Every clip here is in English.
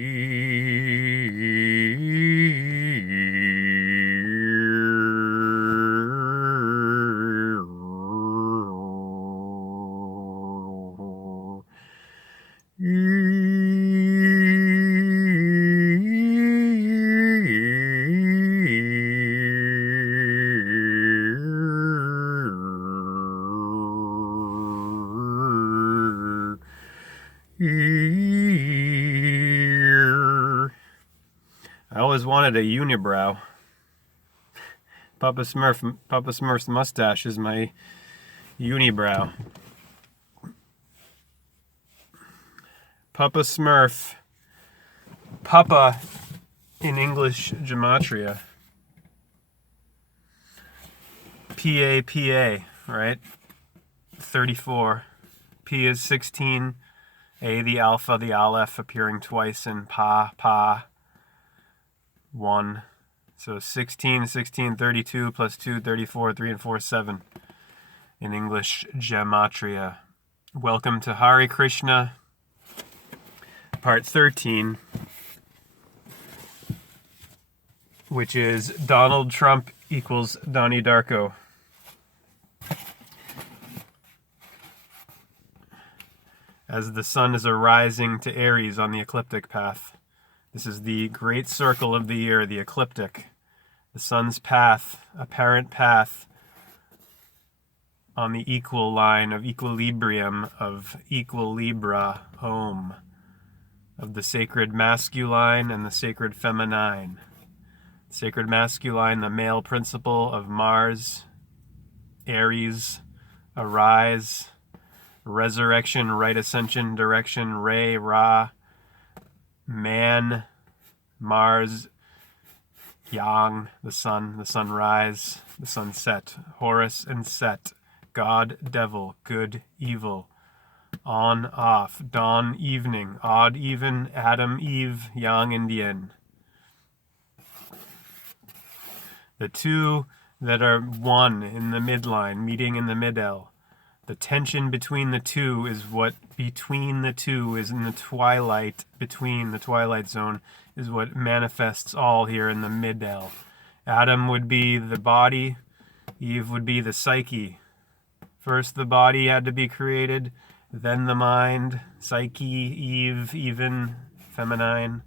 I always wanted a unibrow. Papa Smurf's mustache is my unibrow. Papa Smurf. Papa in English gematria. P-A-P-A, right? 34. P is 16. A, the alpha, the aleph appearing twice in pa, 1. So 16, 32 plus 2, 34, 3 and 4, 7 in English gematria. Welcome to Hare Krishna, part 13, which is Donald Trump equals Donnie Darko. As the sun is arising to Aries on the ecliptic path. This is the great circle of the year, the ecliptic. The sun's path, apparent path, on the equal line of equilibrium, of equilibra, Om, of the sacred masculine and the sacred feminine. Sacred masculine, the male principle of Mars, Aries, arise, resurrection, right ascension, direction, Re, Ra, man, Mars, Yang, the sun rise, the sunset, Horus and Set, God, devil, good, evil, on, off, dawn, evening, odd, even, Adam, Eve, Yang and Yin. The two that are one in the midline, meeting in the mid-L. The tension between the two is what between the two is in the twilight, between the twilight zone, is what manifests all here in the mid-L. Adam would be the body, Eve would be the psyche. First the body had to be created, then the mind, psyche, Eve, even, feminine.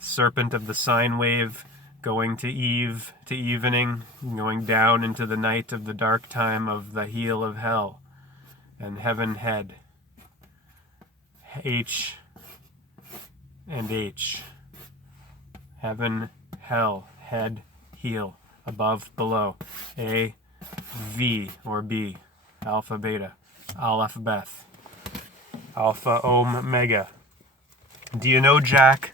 Serpent of the sine wave, going to eve, to evening, going down into the night of the dark time of the heel of hell, and heaven head. H and H. Heaven, hell, head, heel, above, below. A, V, or B, alpha, beta, aleph, beth, alpha, omega. Do you know Jack?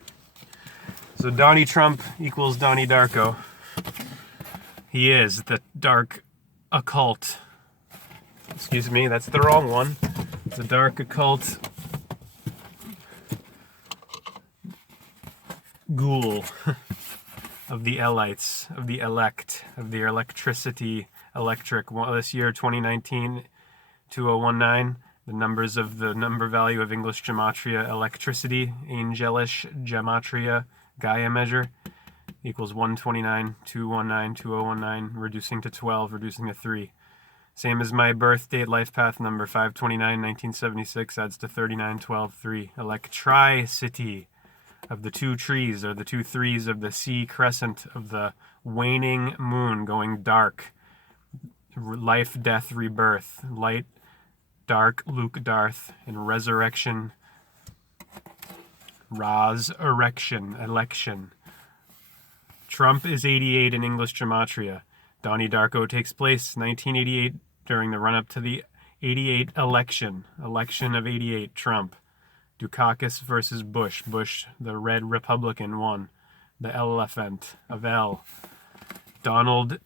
So Donnie Trump equals Donnie Darko. He is the dark occult. Excuse me, that's the wrong one. It's the dark occult ghoul of the elites, of the elect, of the electricity, electric. Well, this year, 2019, 2019, the numbers of the number value of English gematria, electricity, angelish gematria, Gaia measure equals 129, 219, 2019, reducing to 12, reducing to 3. Same as my birth date, life path number 529, 1976, adds to 39, 12, 3. Electricity of the two trees, or the two threes of the C crescent of the waning moon going dark. Life, death, rebirth. Light, dark, Luke, Darth, and resurrection. Raz, erection, election. Trump is 88 in English gematria. Donnie Darko takes place 1988 during the run-up to the 88 election of 88, Trump. Dukakis versus Bush. Bush, the red Republican, won. The elephant of L. Donald,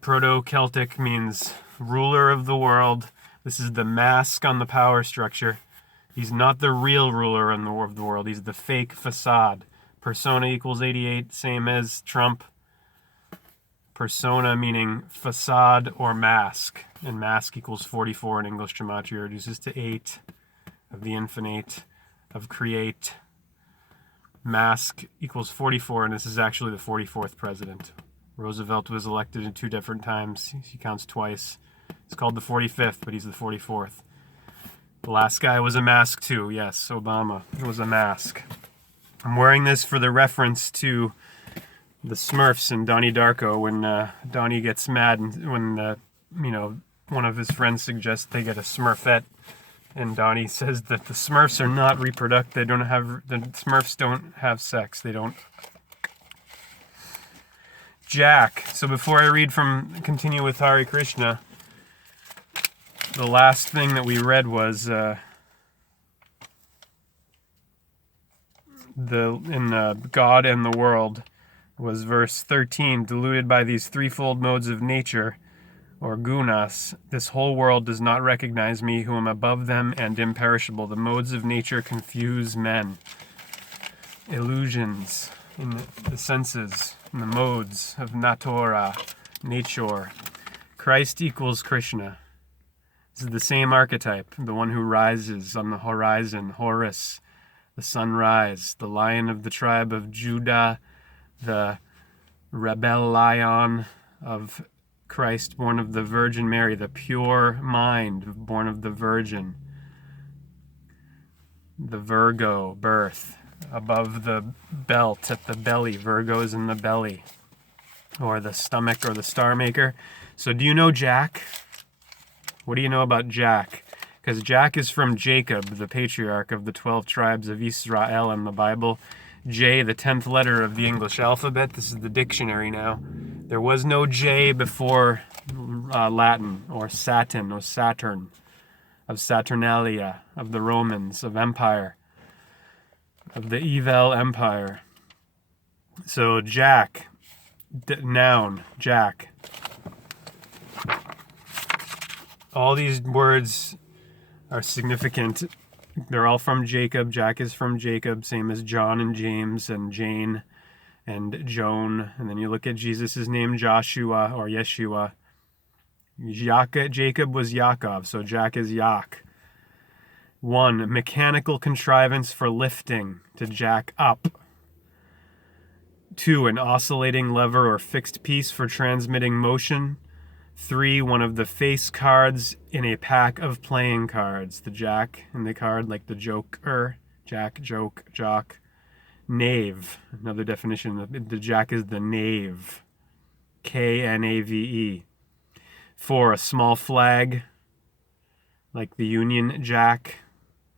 Proto-Celtic, means ruler of the world. This is the mask on the power structure. He's not the real ruler of the world. He's the fake facade. Persona equals 88, same as Trump. Persona meaning facade or mask. And mask equals 44 in English gematria, reduces to 8 of the infinite, of create, Mask equals 44, and this is actually the 44th president. Roosevelt was elected in 2 different times. He counts twice. It's called the 45th, but he's the 44th. The last guy was a mask too. Yes, Obama was a mask. I'm wearing this for the reference to the Smurfs in Donnie Darko when Donnie gets mad and when one of his friends suggests they get a Smurfette, and Donnie says that the Smurfs are not reproductive. The Smurfs don't have sex. They don't. Jack. So before I continue with Hare Krishna, the last thing that we read was in God and the World was verse 13. Deluded by these threefold modes of nature, or gunas, this whole world does not recognize me, who am above them and imperishable. The modes of nature confuse men. Illusions in the senses, in the modes of natura, nature. Christ equals Krishna. This is the same archetype, the one who rises on the horizon, Horus, the sunrise, the lion of the tribe of Judah, the rebel lion of Christ, born of the Virgin Mary, the pure mind, born of the Virgin, the Virgo, birth, above the belt, at the belly, Virgo is in the belly, or the stomach, or the star maker. So do you know Jack? What do you know about Jack? Because Jack is from Jacob, the patriarch of the 12 tribes of Israel in the Bible. J, the 10th letter of the English alphabet. This is the dictionary now. There was no J before Latin, or Saturn, of Saturnalia, of the Romans, of empire, of the evil empire. So Jack, noun, Jack. All these words are significant. They're all from Jacob. Jack is from Jacob, same as John and James and Jane and Joan. And then you look at Jesus' name, Joshua or Yeshua. Jacob was Yaakov, so Jack is Yak. 1, mechanical contrivance for lifting, to jack up. 2, an oscillating lever or fixed piece for transmitting motion. 3, one of the face cards in a pack of playing cards. The jack in the card, like the joker, jack, joke, jock. Knave, another definition, the jack is the knave. Knave. 4, a small flag, like the Union Jack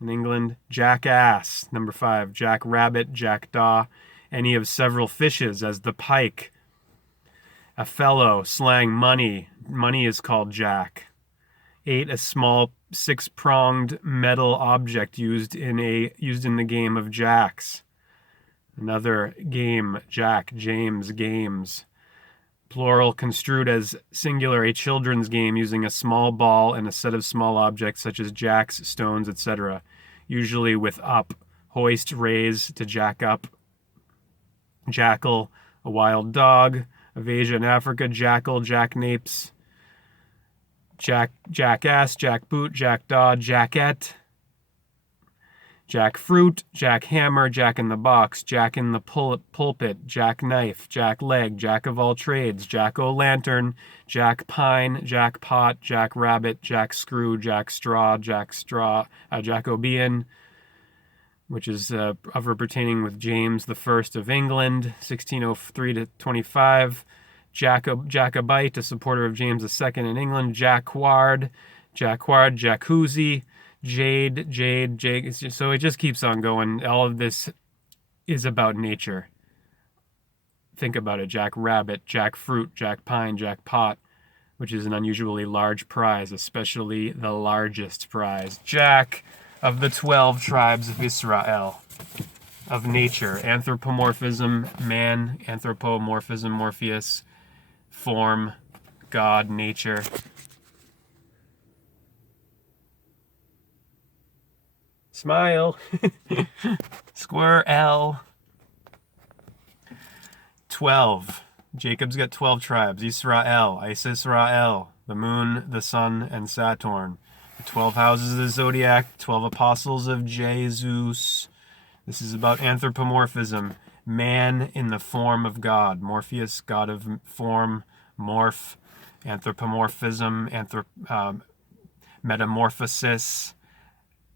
in England. Jackass, number 5. Jackrabbit, jackdaw, any of several fishes, as the pike. A fellow, slang money. Money is called jack. 8, a small 6-pronged metal object used in the game of jacks. Another game, Jack, James, games. Plural construed as singular, a children's game using a small ball and a set of small objects such as jacks, stones, etc. Usually with up. Hoist, raise, to jack up. Jackal, a wild dog. Of Asia and Africa, jackal, jackanapes. Jackass, jackboot, jackdaw, jacket. Jackfruit, jackhammer, jack in the box, jack in the pulpit, jackknife, jackleg, jack of all trades, jack-o'-lantern, jackpine, jackpot, jackrabbit, jackscrew, jackstraw, Jacobean, which is a proverb pertaining with James I of England, 1603 to 25. Jacobite, a supporter of James II in England. Jacquard, jacuzzi. Jade. So it just keeps on going. All of this is about nature. Think about it. Jackrabbit, jackfruit, jackpine, jackpot, which is an unusually large prize, especially the largest prize. Jack of the 12 tribes of Israel, of nature. Anthropomorphism, man. Anthropomorphism, Morpheus. Form, God, nature. Smile. Squirrel. 12. Jacob's got 12 tribes. Israel, Israel, the moon, the sun, and Saturn. The 12 houses of the zodiac, 12 apostles of Jesus, This is about anthropomorphism, man in the form of God. Morpheus, god of form, morph, anthropomorphism, metamorphosis,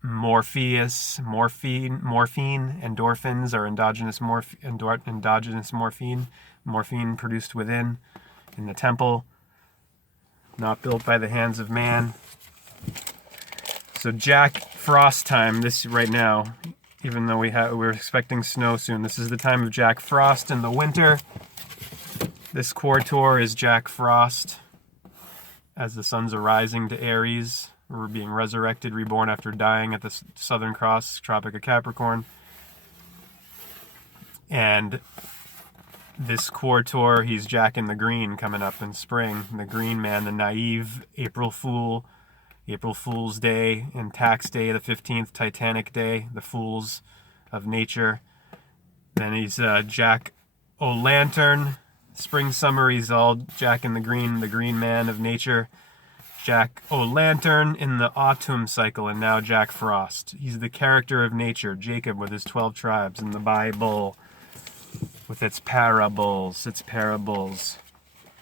Morpheus, morphine, endorphins are endogenous morphine produced within, in the temple, not built by the hands of man. So Jack Frost time, this right now, even though we're expecting snow soon, this is the time of Jack Frost in the winter. This quarter is Jack Frost as the suns are rising to Aries. We're being resurrected, reborn after dying at the Southern Cross, Tropic of Capricorn. And this quarter, he's Jack in the Green coming up in spring. The Green Man, the naive April Fool's Day, and Tax Day, the 15th, Titanic Day, the fools of nature. Then he's Jack O'Lantern. Spring, summer, he's all Jack in the Green Man of nature. Jack O'Lantern in the autumn cycle, and now Jack Frost. He's the character of nature, Jacob with his 12 tribes in the Bible, with its parables.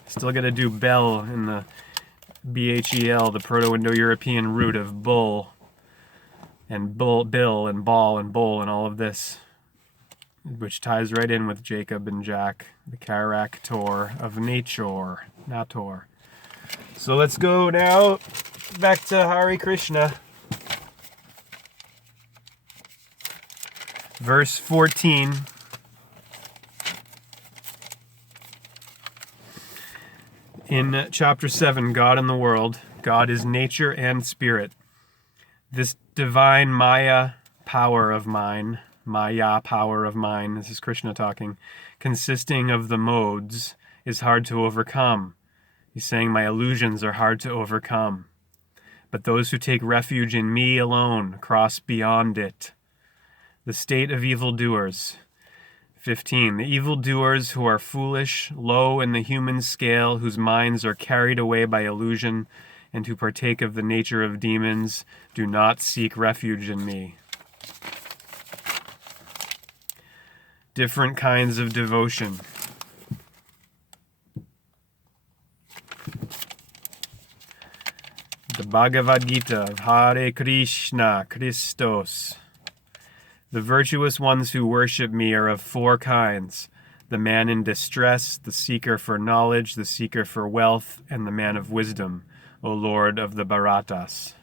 Still got to do bell in the BHEL, the Proto-Indo-European root of bull, and bill, and ball, and bowl, and all of this, which ties right in with Jacob and Jack, the character of nature. So let's go now back to Hare Krishna. Verse 14. In chapter 7, God and the World, God is nature and spirit. This divine Maya power of mine, this is Krishna talking, consisting of the modes, is hard to overcome. He's saying my illusions are hard to overcome. But those who take refuge in me alone cross beyond it. The state of evildoers. 15. The evildoers who are foolish, low in the human scale, whose minds are carried away by illusion, and who partake of the nature of demons, do not seek refuge in me. Different kinds of devotion. The Bhagavad Gita of Hare Krishna, Christos. The virtuous ones who worship me are of 4 kinds. The man in distress, the seeker for knowledge, the seeker for wealth, and the man of wisdom, O Lord of the Bharatas.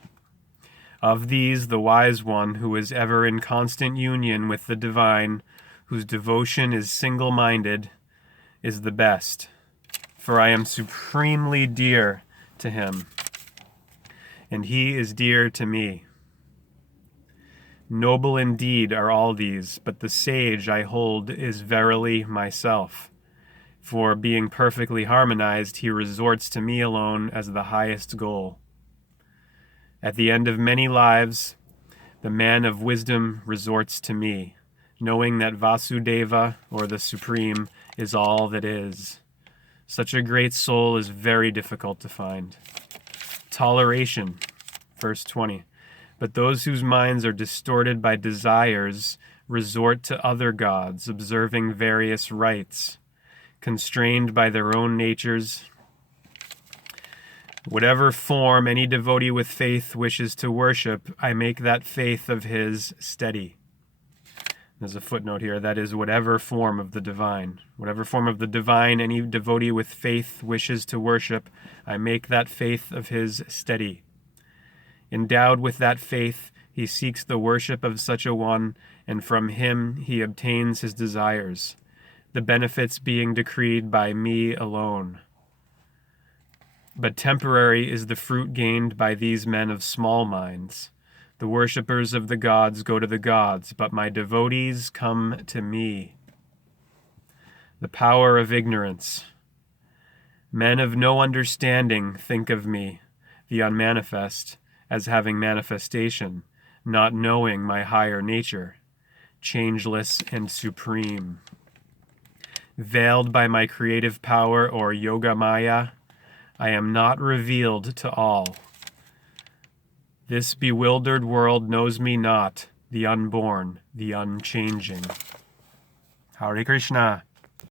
Of these, the wise one, who is ever in constant union with the divine, whose devotion is single-minded, is the best. For I am supremely dear to him, and he is dear to me. Noble indeed are all these, but the sage I hold is verily myself. For being perfectly harmonized, he resorts to me alone as the highest goal. At the end of many lives, the man of wisdom resorts to me, knowing that Vasudeva, or the Supreme, is all that is. Such a great soul is very difficult to find. Toleration, verse 20. But those whose minds are distorted by desires resort to other gods, observing various rites, constrained by their own natures. Whatever form any devotee with faith wishes to worship, I make that faith of his steady. There's a footnote here, that is, whatever form of the divine. Whatever form of the divine any devotee with faith wishes to worship, I make that faith of his steady. Endowed with that faith, he seeks the worship of such a one, and from him he obtains his desires, the benefits being decreed by me alone. But temporary is the fruit gained by these men of small minds. The worshippers of the gods go to the gods, but my devotees come to me. The power of ignorance. Men of no understanding think of me, the unmanifest, as having manifestation, not knowing my higher nature, changeless and supreme. Veiled by my creative power, or yoga maya, I am not revealed to all. This bewildered world knows me not, the unborn, the unchanging. Hare Krishna.